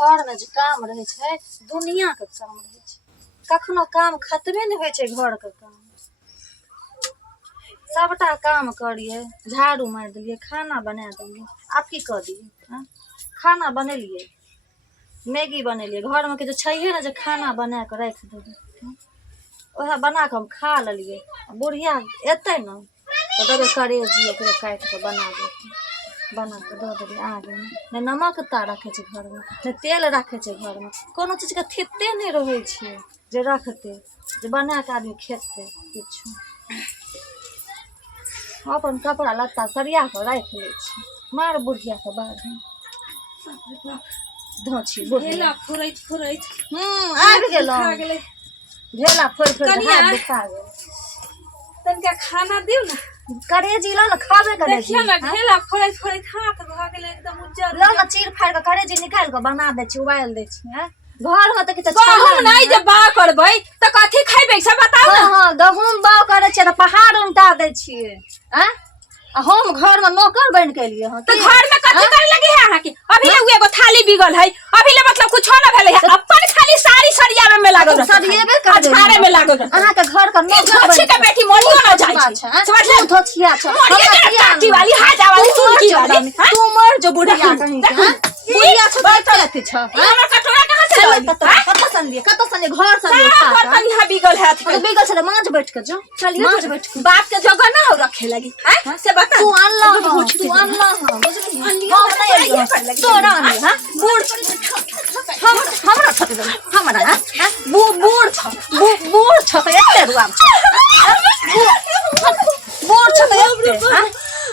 घर में जे काम रहे छे दुनिया के काम रहे छे, कखनो काम खत्मे नहीं होय छे। घर के काम सबटा काम करिए, झाड़ू मार दिए, खाना बना दिए, आप की कर दिए? खाना बनेलिए, मैगी बनेलिए, घर में के जो छे ना जो खाना बना के रख देलिए, वह बना के हम खा लिये। बुढ़िया एते न तो देवे करेजी ओकरे काट के बना के दे देलिए। आगे में नमक ता रखे छे घर में, न तेल रखे छे घर में, कोनो चीज के थिते नहीं रहे छे जे रखते जे बना के आदमी खेते किछु। अपन कपड़ा लत्ता सरिया के रख ले छी। मार बुढ़िया के बाद धोछी बुढ़िया फुरैत आबि गेलो ढेला फोड़ हाथ दुखा गेल। तनका खाना दियो ना, करेजी ला खाबे करेजी। देखियो ना ढेला फुरैत हाथ भ गेल एकदम उज्जर। ला ना चीर फाड़ के करेजी निकाल के बना दे छी, उबाल दे छी। हैं घर में त किछ गहूम नहीं जे बा करबै त कथि खैबै से बताओ ना। हां गहूम बा करे छ त पहाड़ उल्टा दे छिए। हैं हम घर में नौकर बन के लिए हां तो घर में कथि करे लगी है अहाँ की? अभी ले एगो थाली बिगल है, अभी ले मतलब कुछ ना भेले है, अपन खाली साड़ी सरियावे में लागल, सरियेबे कर झाड़े में लागल। अहाँ के घर का नौकर अच्छी के बेटी मोनियो ना जाय छै, समझ ले? धोछिया छ काटी वाली हाजा वाली सुनकी वाली। तू मर जो बुढ़िया कहीं के। हैं बुढ़िया छ बैठल अथि छ। हमरा कटोरा कहां से लावी? कत संदिए घर संदिए घर पर यहाँ बिगल है, तो बिगल से मांझ बैठ के जो चलिए मांझ बैठ के बाप के जगह ना हो रखे लगी। हैं से बता तू अल्लाह तोरा नहीं हां बूढ़ हमरा छत हमरा हां बूढ़ छ एते रुआम छ बूढ़ छ एते।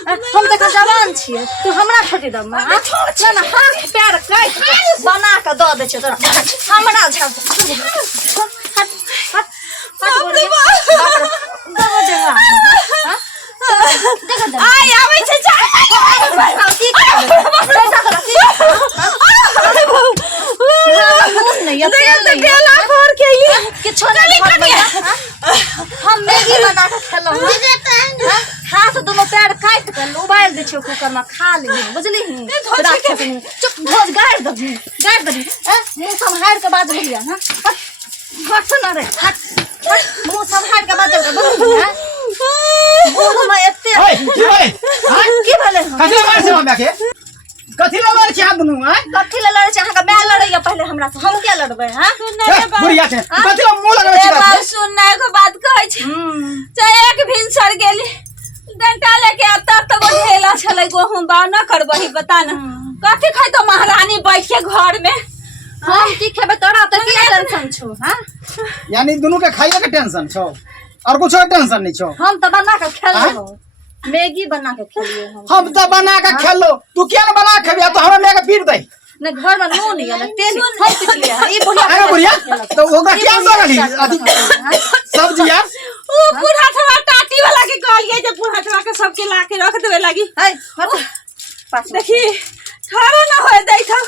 हम तक जवान छिए, तू हमरा छटी दम ना ना हाथ पैर काट बना के द दे छ तोरा हमरा छ। आई आबै छै हम मैगी बना के खेलो हाथ दोनों पैर काट के उबाल दे छियो कुकर में खा ली बुझली। चुप भोज गाड़ दही मुंह संभाल के बाज लिया। हां हट ना रे हट मुंह संभाल के बाज के बूढ़ में एते की भले कथि मार से हमरा के कथि लड़ छै दुनु? हैं कथि लड़ छै? अहाँ के मैं लड़ैया पहले हमरा से, हम क्या लड़बै? हैं बुढ़िया छै कथि मुंह लगबै छै? बात सुनना को बात कहै छै चाहे एक भिनसर गेली डंटा लेके आता तो ढेला छले गहूम बा न करबही बता ना कथि खाइ तो महारानी बैठ के घर में। हम की खेबे तोरा त की टेंशन छौ? हैं यानी दुनु के खाइए के टेंशन छौ और कुछ टेंशन नहीं छौ? हम तो बना के खेलो मैगी बना के खेलिए हम तो बना के खेलो, तू क्या न बना के खेबिया तो हमरा में के पीट दे न। घर में नून या न तेल हम पिटलिए ई बुढ़िया तो ओकरा क्या लगली अथि सब्जी यार ओ पूरा थवा टाटी वाला के कहलिए जे पूरा थवा के सबके ला के रख देवे लगी। है पास देखी खारो ना होए दै था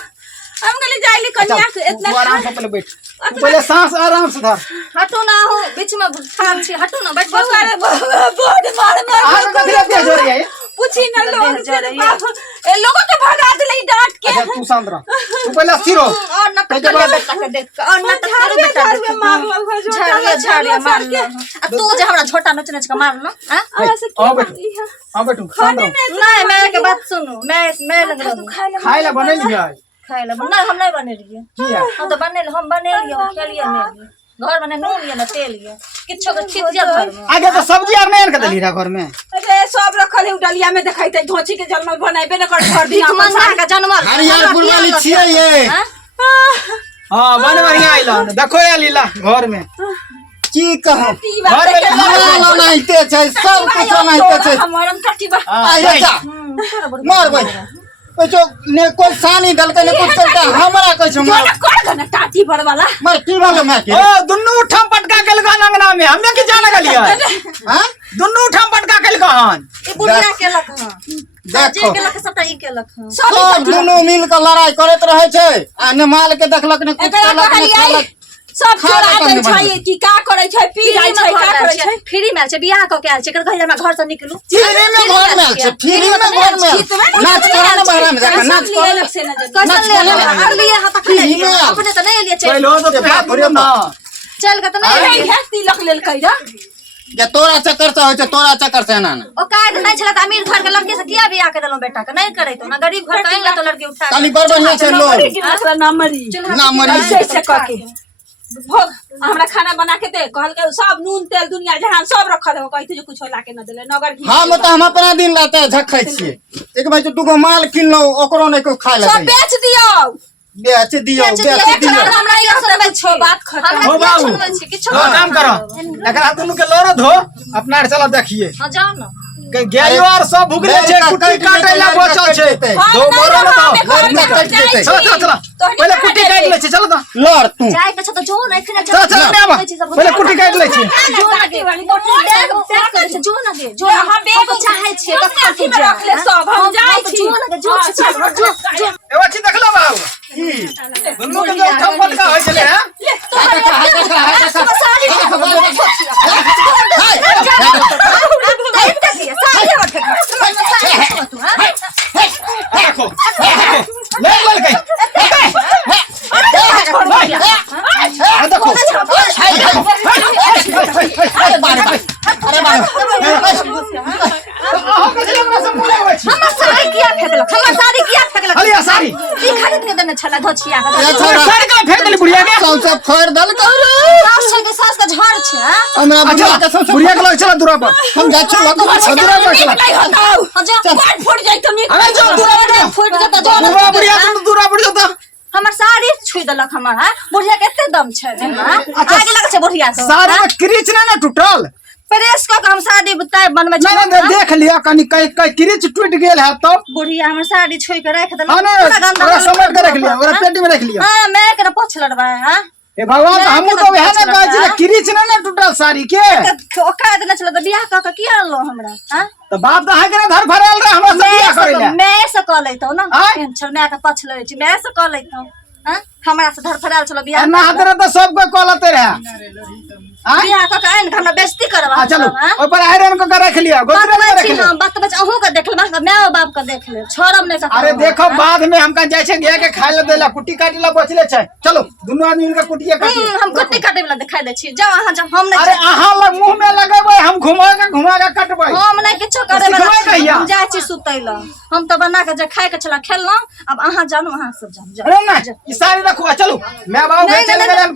हम गली जाइली कन्या के इतना आराम से पहले बैठ, पहले सांस आराम से धर। हटो ना हो बीच में खान छी, हटो ना बैठ अरे बोर्ड मार आज कथि ले तेज हो रही है? पूछी ना लोग ए लोगों के भगा देले डांट के। अच्छा तू शांत रह, तू पहले स्थिर हो और न तो बेटा के देख और न तो थारे बेटा के मार लो झाड़िया मार लो। आ तू जे हमरा छोटा नच नच के मार लो। हां आओ बैठो आओ बैठो शांत रहो। नहीं मैं के बात सुनो, मैं लग रहा खाए ला बनल लिया खाए ला नहीं हम नहीं बने रहिए। किया हम तो हम बने लिए खेलिए मैगी घर में नून या न तेल या किछो के ठीक जा घर में। आगे तो सब्जी आर नहीं आन के देली रा घर में। अरे सब रखल है डलिया में देखाई त धोची के जन्म बनाइबे न कर घर दिन अपन मंगा का जन्मल हरियर गुरवाली छिए ये। हां बन बढ़िया आइला देखो या लीला घर में की कह घर में लीला नाइते छै सब कुछ नाइते छै। हमरम टट्टी बा आ जा मार भाई जो ने कोई सानी दलके ने कुछ चलता हमरा कह छ मार कर गना टाटी पर वाला मार की वाला मैं के ओ दुन्नु उठम पटका के लगा अंगना में हमें के जाने गलिया। हां दुन्नु उठम पटका के लगन ई बुढ़िया के लख हां जे देखो के लख सबटा ई के लख हां सब दुनु मिल के लड़ाई करत रहे छै आ ने माल के देखलक ने कुछ एकरा चलक ने कहलिए चलक सब चोरा दै छै कि का करै छै पी जाइ छै का करै छै फ्री में छै बियाह क के आयल छै कर कहि हमरा घर से निकलू फ्री में घर में आयल छै फ्री में घर में नाच करा ना बाहर में जाकर नाच करा कैसन ले और लिए हाथ तक ले लिए अपने तो नहीं लिए चलो तो हाथ ना चल के तो नहीं है तिलक लेल कहि रे या तोरा चक्कर से होय छै तोरा चक्कर से ना ओ काज नहीं छला त अमीर घर के लड़के से किया बियाह कर देलो बेटा के नहीं करे तो ना गरीब घर कहीं तो लड़की उठा काली पर बढ़िया छै लोग ना मरी ऐसे कह के भोग हमरा खाना बना के दे कहल के सब नून तेल दुनिया जहां सब रख दे कहै जे कुछ ला के न देले नगर घी हां मतलब हम अपना दिन लाते झखै छियै एक भाई दुगो माल किन लो ओकरो नहीं को खाय ले सब बेच दियो बेच दियो हमरा ये सब छो बात खत्म हो बाबू किछो काम करो एकरा दुनु के लोरो धो अपना चला देखिए हां जाओ ना गायो और सब भुगले छै कुट्टी काटे ला बचल छै दो मोरो न तो चला चला पहले कुट्टी काट ले छै चलो तो लड़ तू जाय के छ तो जो नहीं फिर चल चल ने आवा पहले कुट्टी काट ले छी जो ना दे वाली मोटी देख पैक करे छै जो ना दे जो हम बेग चाहे छियै त खाती में रख ले सब हम जाय छी जो ना जो जो एवा छी देखला बाबू की दुनु के जो ठप्पल का होय छले हैं देखो ले ले गई देखो अरे बारे अरे बारे हमर साड़ी किया फेकलक हमर साड़ी किया फेकलक हलिया साड़ी ई खरीद के देने छला धोछिया ये के छोरा साड़ी का फेंक देली बुढ़िया के सब फोड़ दल सास के झाड़ छै हमरा बुढ़िया के सब बुढ़िया के लग चला दूरा पर हम जा छी दूरा पर चला चल फुट जाई तो अरे जो दूरा पर फुट जता जो दूरा बुढ़िया तुम दूरा पर जाता हमर साड़ी छुई देलक हमर बुढ़िया के एते दम छै आगे लग छै बुढ़िया के साड़ी में क्रीच ना टूटल प्रेस क हम साड़ी बताय बनबै छै ना देख लिया कनी कई क्रीच टूट गेल है तब बुढ़िया हमर साड़ी छुई के रख देलक हां ना ओरा समेट के रख लिया ओरा पेटी में रख लिया हां मैं के पोछ लड़बा हां ए भगवान हम तो वह ना कहै छी क्रीच ना टूटल साड़ी के ओका देने छल त बियाह क के किया लो हमरा हां तो बाप तो है के धर भरल रे हमरा से बियाह करे ले मैं से क लेतो ना टेंशन मैं के पछ ले छी मैं से क लेतो हां हमरा से धर फराल चलो बियाह ना हाथ तो सब को कलते रहे बियाह क के आइन हमरा बेइज्जती करबा चलो ऊपर आयरन को रख लिया गोदरेज में रख लिया बात बच अहू के देख ले मैं बाप के देख ले छोड़म नहीं सकता अरे देखो बाद में हमका जाय छै गया के खाय ले देला कुट्टी काटी ला बचले छै चलो दोनों आदमी इनका कुट्टिया काटी हम कुट्टी काटे वाला दिखाई दे छी जाओ अहां जाओ हम नहीं अरे अहां लग मुंह में लगाबै हम घुमा के कटबै हम नहीं किछो करे वाला सिखबै कहिया? हम जाय छी सुतैला हम तो बना के जे खाए के छला खेललो अब अहां जानो अहां सब जाओ अरे ना ई सारी रखो चलो मैं बाबू के चले गेल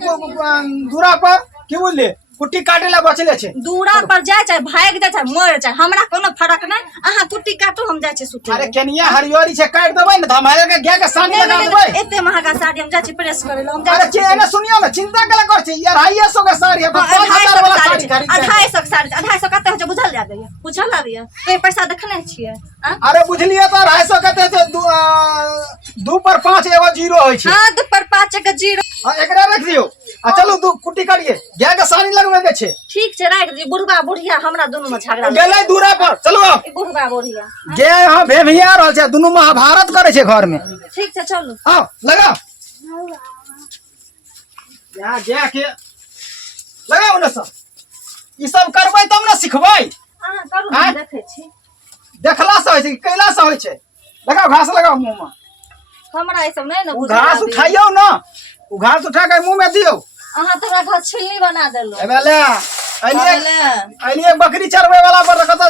दूरा पर की बोलले कुट्टी काटे ला बचले छै दूरा पर जाय चाहे भाग जाय चाहे मर जाय हमरा कोनो फर्क नहीं अहां कुट्टी काटू हम जाय छी सुते अरे केनिया हरियरी से काट देबै न त हमारे के गया के सानी लगा देबै एते महंगा साड़ी हम जाय छी प्रेस करे ला हम अरे जाय ना सुनियो ना चिंता कला कर छै यार 250 का साड़ी है 5000 वाला साड़ी खरीद 250 साड़ी 250 कते हो छै बुझल जाबे बुझल लाबिए ए पैसा देखने छियै अरे बुझलिए तो 250 कते छै 2 पर 5 एगो 0 होय छै हां 2 पर 5 के 0 एकरा रख दियो आ चलो दू कुट्टी काटिए गया के सानी लगवे के छै ठीक छै राख दी बुढ़वा बुढ़िया हमरा दोनों में झगड़ा गेलै दूरा पर चलो ई बुढ़वा बुढ़िया गे यहां भेभिया रहल छै दुनु महाभारत करे छै घर में ठीक छै चलू आओ लगा या गया के लगाओ न सब ई सब करबै तब न सिखबै अहां करू हम देखै छी देखला से होय छै कैला से होय छै लगाओ घास लगाओ मुंह में हमरा ई सब नहीं न उ बुझल घास उठाइयो न उ घास उठा के मुंह में दियो अहां तो घर छिलनी बना देलो एबे ले अलिए बकरी चरबै वाला पर कत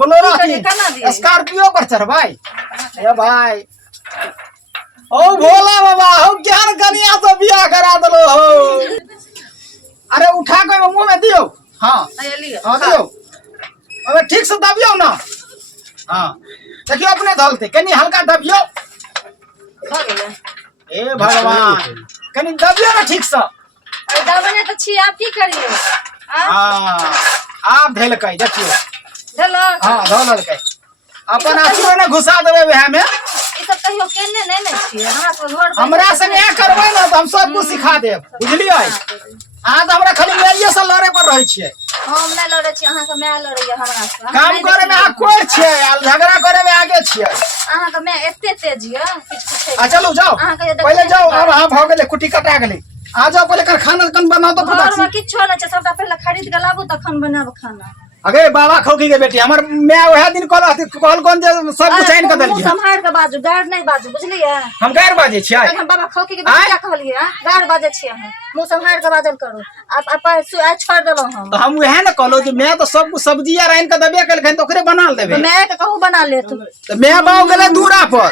बोलोरा की स्कॉर्पियो पर चरबै ए भाई ओ भोला बाबा हो ज्ञान कनिया तो बियाह करा दलो हो अरे उठा के मुंह में दियो हां हां दियो अबे ठीक से दबियो ना हां देखियो अपने धलते कनी हल्का दबियो ए भगवान कनी दबियो ना ठीक से दबने तो छी आप की करियो हां आप धेलकै देखियो हेलो हां धलकै अपन आसुरो ने घुसा देबे वह में ई सब कहियो केने नहीं न छी हमरा सब घर हमरा संगे करबै ना तो हम सब कुछ सिखा देब बुझलियै आ तो हमरा खाली मेरिये से लड़े पर रहै छियै हम नहीं लड़े छी अहां के मैं लड़ैया हमरा से काम करे में आ कोर छियै आ झगड़ा करे में आगे छियै अहां के मैं एते तेज ये किछ आ चलो जाओ पहले जाओ अब हां भ गेलै कुट्टी कटा गेलै आ जाओ पहले कर खाना कन बनाओ तो फटाक घर से में किछो नहीं छै सबटा पहले खरीद के लाबू तखन बनाब खाना अगे बाबा खौकी के बेटी हमर मैं वह दिन कहल कौन जे सब कुछ आइन के देलिए संभाल के बाजू गाड़ नहीं बाजू बुझलिए हम गैर बाजे छियै हम बाबा खौकी के बेटी क्या कहलिए गाड़ बाजे छियै हम मुंह संभाल के बाजल करू आप आज छोड़ देबो हम तो हम वह न कहलो जे मैं तो सब कुछ सब्जी आर आइन के देबे कलखन तो ओकरे बना लेबे तो मैं के कहू बना ले तू तो मैं बाऊ गेले दूरा पर